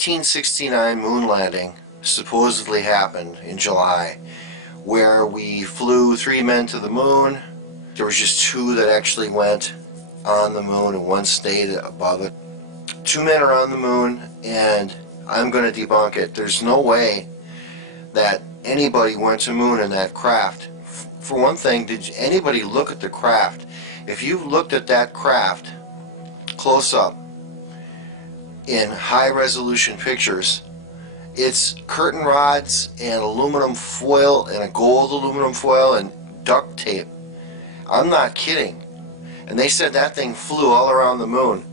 1969 moon landing supposedly happened in July, where we flew 3 men to the moon. There was just 2 that actually went on the moon and 1 stayed above it. 2 men are on the moon, and I'm going to debunk it. There's no way that anybody went to the moon in that craft. For one thing, did anybody look at the craft? If you looked at that craft close up in high resolution pictures, it's curtain rods and aluminum foil and a gold aluminum foil and duct tape. I'm not kidding. And they said that thing flew all around the moon.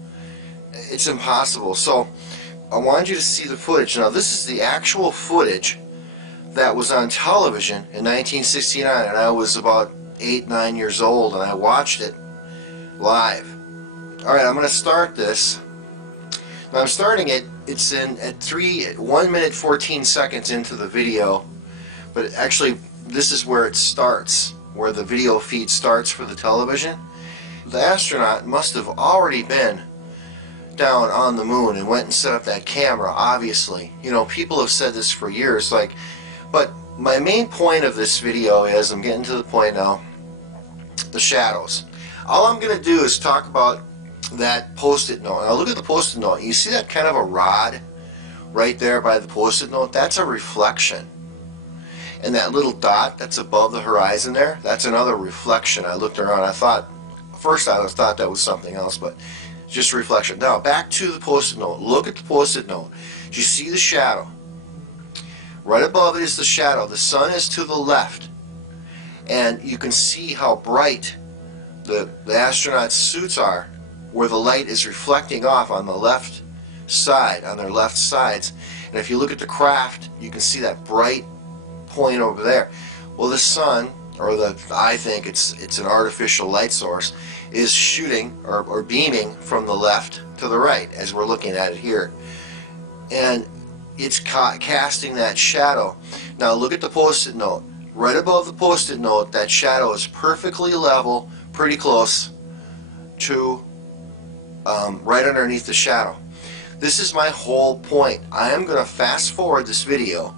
It's impossible. So I wanted you to see the footage. Now this is the actual footage that was on television in 1969, and I was about 8, 9 years old, and I watched it live. Alright, I'm going to start this. Now I'm starting it, it's in at 1 minute 14 seconds into the video, but actually this is where it starts, where the video feed starts for the television. The astronaut must have already been down on the moon and went and set up that camera, obviously. You know, people have said this for years, like, but my main point of this video is, I'm getting to the point now, the shadows. All I'm going to do is talk about that post-it note. Now look at the post-it note. You see that kind of a rod right there by the post-it note? That's a reflection. And that little dot that's above the horizon there, that's another reflection. I looked around, I thought, first I thought that was something else, but just reflection. Now back to the post-it note. Look at the post-it note. Do you see the shadow? Right above it is the shadow. The sun is to the left, and you can see how bright the astronauts' suits are, where the light is reflecting off on the left side, on their left sides. And if you look at the craft, you can see that bright point over there. Well, the sun, or I think it's an artificial light source, is shooting or beaming from the left to the right as we're looking at it here, and it's casting that shadow. Now look at the post-it note. Right above the post-it note, that shadow is perfectly level, pretty close to right underneath the shadow. This is my whole point. I am going to fast forward this video,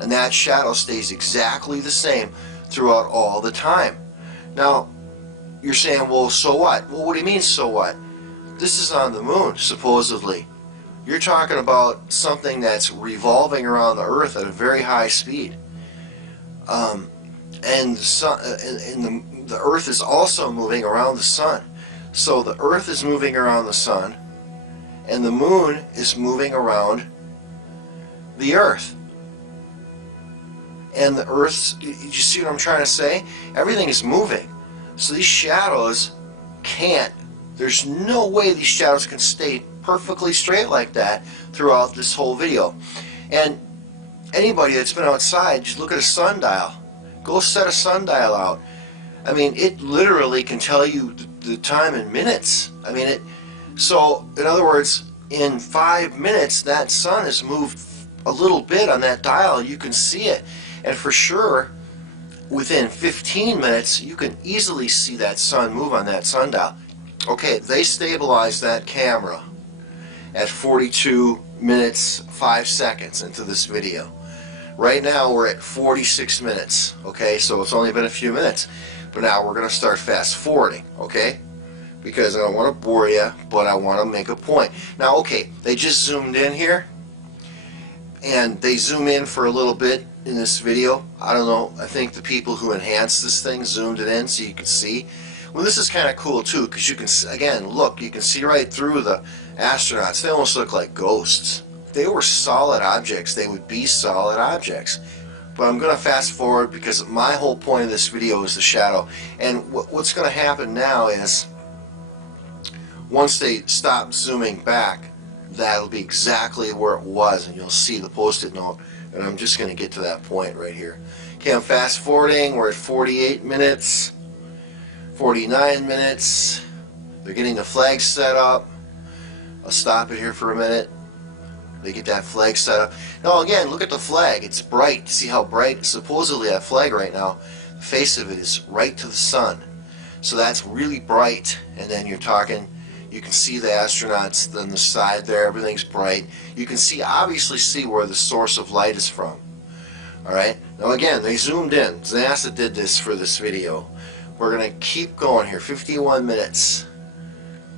and that shadow stays exactly the same throughout all the time. Now you're saying, well, so what? Well, what do you mean, so what? This is on the moon, supposedly. You're talking about something that's revolving around the Earth at a very high speed. And the sun, and the Earth is also moving around the sun. So the Earth is moving around the sun, and the moon is moving around the Earth. And the Earth's, you see what I'm trying to say? Everything is moving. So these shadows can't, there's no way these shadows can stay perfectly straight like that throughout this whole video. And anybody that's been outside, just look at a sundial. Go set a sundial out. I mean, it literally can tell you the time in minutes. I mean, so in other words, in 5 minutes that sun has moved a little bit on that dial. You can see it, and for sure within 15 minutes you can easily see that sun move on that sundial. Okay, they stabilized that camera at 42 minutes 5 seconds into this video. Right now we're at 46 minutes. Okay, so it's only been a few minutes, but now we're going to start fast forwarding. Okay, because I don't want to bore you, but I want to make a point. Now, okay, they just zoomed in here, and they zoom in for a little bit in this video. I don't know, I think the people who enhanced this thing zoomed it in so you can see. Well, this is kind of cool too, because you can, again, look, you can see right through the astronauts. They almost look like ghosts. If they were solid objects, they would be solid objects. But I'm going to fast forward because my whole point of this video is the shadow. And what's going to happen now is, once they stop zooming back, that'll be exactly where it was, and you'll see the post-it note. And I'm just going to get to that point right here. Okay, I'm fast forwarding. We're at 48 minutes, 49 minutes. They're getting the flag set up. I'll stop it here for a minute. They get that flag set up. Now again, look at the flag. It's bright. See how bright? Supposedly that flag right now, the face of it is right to the sun. So that's really bright. And then you're talking, You can see the astronauts on the side there, everything's bright. You can obviously see where the source of light is from. Alright, now again, they zoomed in. NASA did this for this video. We're going to keep going here. 51 minutes,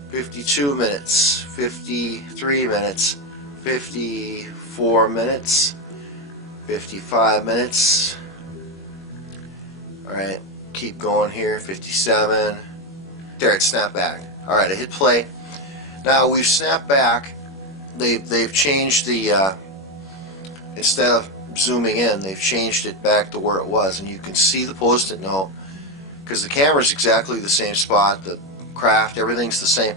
52 minutes, 53 minutes, 54 minutes, 55 minutes. Alright, keep going here. 57. There, it snapped back. Alright, I hit play. Now we've snapped back. They've changed the, instead of zooming in, they've changed it back to where it was, and you can see the post-it note, because the camera's exactly the same spot, the craft, everything's the same.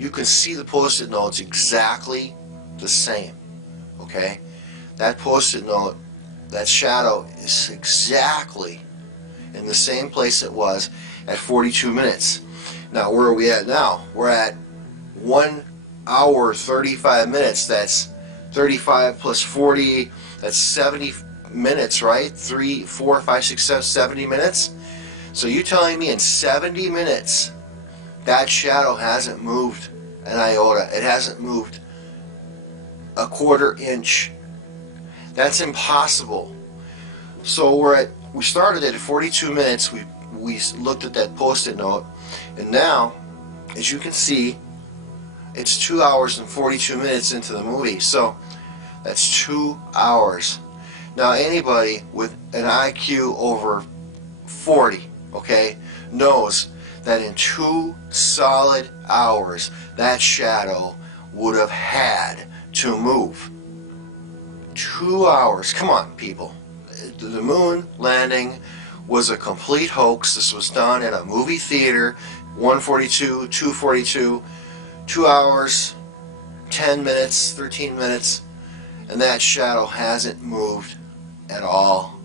You can see the post-it notes exactly the same. Okay? That post-it note, that shadow is exactly in the same place it was at 42 minutes. Now, where are we at now? We're at 1 hour 35 minutes. That's 35 plus 40, that's 70 minutes, right? 3, 4, 5, 6, 7, 70 minutes. So you telling me in 70 minutes that shadow hasn't moved an iota? It hasn't moved a quarter inch. That's impossible. So we started at 42 minutes. We looked at that post-it note, and now, as you can see, it's 2 hours and 42 minutes into the movie. So that's 2 hours. Now anybody with an IQ over 40, okay, knows that in 2 solid hours that shadow would have had to move. 2 hours. Come on, people. The moon landing was a complete hoax. This was done in a movie theater. 1:42, 2:42, 2 hours, 10 minutes, 13 minutes, and that shadow hasn't moved at all.